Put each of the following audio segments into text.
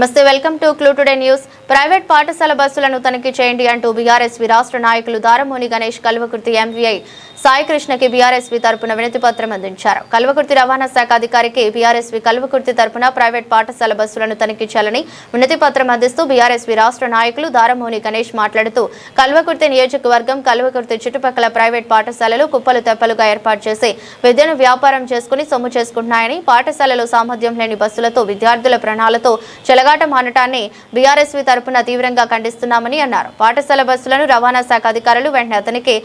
నమస్తే welcome to clue today news. Private పాఠశాల బస్సులను తనిఖీ చేయండి అంటూ బీఆర్ఎస్వి రాష్ట్ర నాయకులు దారమోని గణేష్ కల్వకుర్తి ఎంవీఐ సాయికృష్ణకి బీఆర్ఎస్వి తరపున వినతి పత్రం అందించారు. కల్వకుర్తి రవాణా శాఖ అధికారికి బీఆర్ఎస్వి కల్వకుర్తి తరపున ప్రైవేట్ పాఠశాల బస్సులను తనిఖీ చేయాలని వినతి పత్రం అందిస్తూ బీఆర్ఎస్వి రాష్ట్ర నాయకులు దారమోని గణేష్ మాట్లాడుతూ కల్వకుర్తి నియోజకవర్గం కల్వకుర్తి చుట్టుపక్కల ప్రైవేట్ పాఠశాలలు కుప్పలు తెప్పలుగా ఏర్పాటు చేసి విద్యను వ్యాపారం చేసుకుని సొమ్ము చేసుకుంటున్నాయని, పాఠశాలలో సామర్థ్యం లేని బస్సులతో విద్యార్థుల ప్రాణాలతో చెలగాట మానటాన్ని బీఆర్ఎస్వి తరపున తీవ్రంగా ఖండిస్తున్నామని అన్నారు. పాఠశాల బస్సులను రవాణా శాఖ అధికారులు వెంటనే తనిఖీ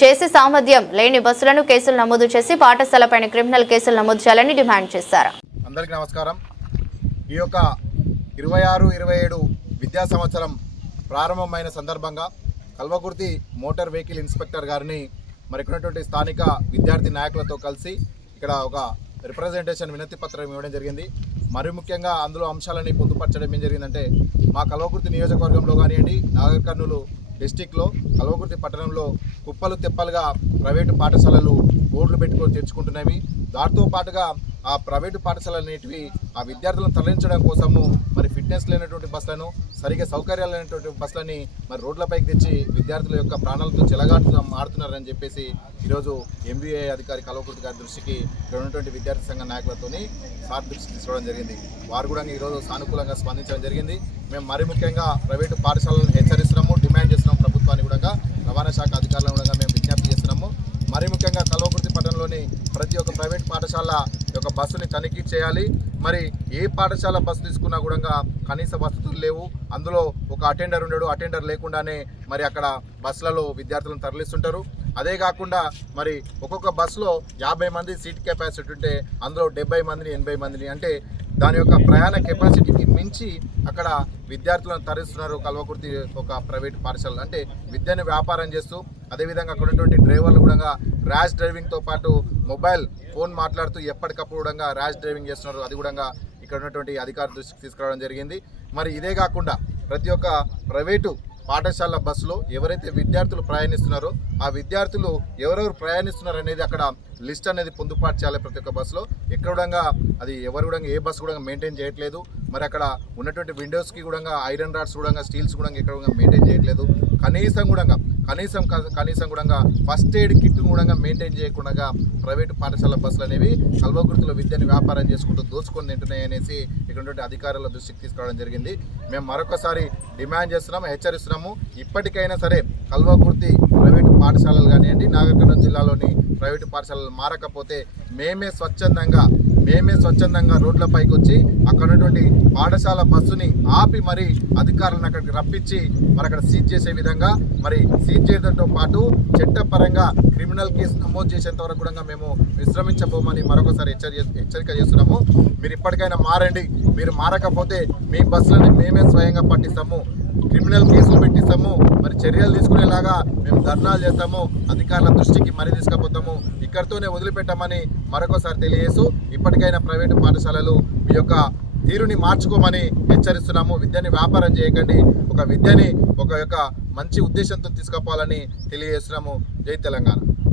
చేసి సామర్థ్యం లేని బస్సులను కేసులు నమోదు చేసి పాఠశాలపైన క్రిమినల్ కేసులు నమోదు చేయాలని డిమాండ్ చేశారు. అందరికీ నమస్కారం. ఈ యొక్క 26-27 విద్యా సంవత్సరం ప్రారంభమైన సందర్భంగా కల్వకుర్తి మోటార్ వెహికల్ ఇన్స్పెక్టర్ గారిని మరి ఇక్కడ స్థానిక విద్యార్థి నాయకులతో కలిసి ఇక్కడ ఒక రిప్రజెంటేషన్ వినతి పత్రం ఇవ్వడం జరిగింది. మరి ముఖ్యంగా అందులో అంశాలని పొందుపరచడం ఏం జరిగిందంటే, మా కల్వకుర్తి నియోజకవర్గంలో కానివ్వండి, నాగర్ కర్నూలు డిస్టిక్లో కల్వకుర్తి పట్టణంలో కుప్పలు తెప్పలుగా ప్రైవేటు పాఠశాలలు బోర్డులు పెట్టుకొని తెచ్చుకుంటున్నవి. దాంతో పాటుగా ఆ ప్రైవేటు పాఠశాలలు అనేటివి ఆ విద్యార్థులను తరలించడం కోసము మరి ఫిట్నెస్ లేనటువంటి బస్సులను, సరిగా సౌకర్యాలు లేనటువంటి బస్సులని మరి రోడ్లపైకి తెచ్చి విద్యార్థుల యొక్క ప్రాణాలతో చెలగాటుగా మారుతున్నారని చెప్పేసి ఈరోజు ఎంబీఏ అధికారి కల్వకుర్తి గారి దృష్టికి ఇక్కడ ఉన్నటువంటి విద్యార్థి సంఘ నాయకులతోని సార్ దృష్టికి తీసుకోవడం జరిగింది. వారు కూడా ఈరోజు సానుకూలంగా స్పందించడం జరిగింది. మేము మరి ముఖ్యంగా ప్రైవేటు పాఠశాలను హెచ్చరిస్తున్నాము, డిమాండ్ చేస్తున్నాము. ప్రభుత్వాన్ని కూడా రవాణా శాఖ అధికారులను కూడా మేము విజ్ఞప్తి చేస్తున్నాము. మరి ముఖ్యంగా కల్వకుర్తి పట్టణంలోని ప్రతి ఒక్క ప్రైవేట్ పాఠశాల యొక్క బస్సుని తనిఖీ చేయాలి. మరి ఏ పాఠశాల బస్సు తీసుకున్నా కూడా కనీస వసతులు లేవు. అందులో ఒక అటెండర్ ఉండడు. అటెండర్ లేకుండానే మరి అక్కడ బస్సులలో విద్యార్థులను తరలిస్తుంటారు. అదే కాకుండా మరి ఒక్కొక్క బస్సులో 50 మంది సీట్ కెపాసిటీ ఉంటే అందులో 70 మందిని 80 మందిని అంటే దాని యొక్క ప్రయాణ కెపాసిటీకి మించి అక్కడ విద్యార్థులను తరలిస్తున్నారు కల్వకుర్తి ఒక ప్రైవేట్ పాఠశాల. అంటే విద్యను వ్యాపారం చేస్తూ అదేవిధంగా అక్కడ ఉన్నటువంటి డ్రైవర్లు కూడా ర్యాష్ డ్రైవింగ్తో పాటు మొబైల్ ఫోన్ మాట్లాడుతూ ఎప్పటికప్పుడు కూడా ర్యాష్ డ్రైవింగ్ చేస్తున్నారు. అది కూడా ఇక్కడ ఉన్నటువంటి అధికారుల దృష్టికి తీసుకురావడం జరిగింది. మరి ఇదే కాకుండా ప్రతి ఒక్క ప్రైవేటు పాఠశాల బస్సులో ఎవరైతే విద్యార్థులు ప్రయాణిస్తున్నారో ఆ విద్యార్థులు ఎవరెవరు ప్రయాణిస్తున్నారు అనేది అక్కడ లిస్ట్ అనేది పొందుపాటు చేయాలి. ప్రతి ఒక్క బస్సులో ఎక్కడ కూడా అది ఎవరు కూడా ఏ బస్సు కూడా మెయింటైన్ చేయట్లేదు. మరి అక్కడ ఉన్నటువంటి విండోస్కి కూడా ఐరన్ రాడ్స్ కూడా స్టీల్స్ కూడా ఎక్కడ కూడా మెయింటైన్ చేయట్లేదు. కనీసం కూడా ఫస్ట్ ఎయిడ్ కిట్ కూడా మెయింటైన్ చేయకుండా ప్రైవేటు పాఠశాల బస్సులు అనేవి కల్వకుర్తిలో విద్యను వ్యాపారం చేసుకుంటూ దోచుకొని తింటున్నాయి అనేసి ఇక్కడ అధికారుల దృష్టికి తీసుకురావడం జరిగింది. మేము మరొకసారి డిమాండ్ చేస్తున్నాము, హెచ్చరిస్తున్నాము. ఇప్పటికైనా సరే కల్వకుర్తి ప్రైవేటు పాఠశాలలు కానివ్వండి, నాగర్ కర్నూలు జిల్లాలోని ప్రైవేటు పాఠశాలలు మారకపోతే మేమే స్వచ్ఛందంగా రోడ్లపైకి వచ్చి అక్కడ ఉన్నటువంటి పాఠశాల బస్సుని ఆపి మరి అధికారులను అక్కడికి రప్పించి మరి అక్కడ సీజ్ చేసే విధంగా, మరి సీజ్ చేయడంతో పాటు చట్టపరంగా క్రిమినల్ కేసు నమోదు చేసేంత వరకు కూడా మేము విశ్రమించబోమని మరొకసారి హెచ్చరిక చేస్తున్నాము. మీరు ఇప్పటికైనా మారండి. మీరు మారకపోతే మీ బస్సులని మేమే స్వయంగా పట్టిస్తాము, క్రిమినల్ కేసులు పెట్టిస్తాము, మరి చర్యలు తీసుకునేలాగా మేము ధర్నాలు చేస్తాము, అధికారుల దృష్టికి మరి తీసుకుపోతాము. ఇక్కడితోనే వదిలిపెట్టామని మరొకసారి తెలియజేస్తూ ఇప్పటికైనా ప్రైవేటు పాఠశాలలు మీ యొక్క తీరుని మార్చుకోమని హెచ్చరిస్తున్నాము. విద్యని వ్యాపారం చేయకండి, ఒక విద్యని ఒక యొక్క మంచి ఉద్దేశంతో తీసుకుపోవాలని తెలియజేస్తున్నాము. జై తెలంగాణ.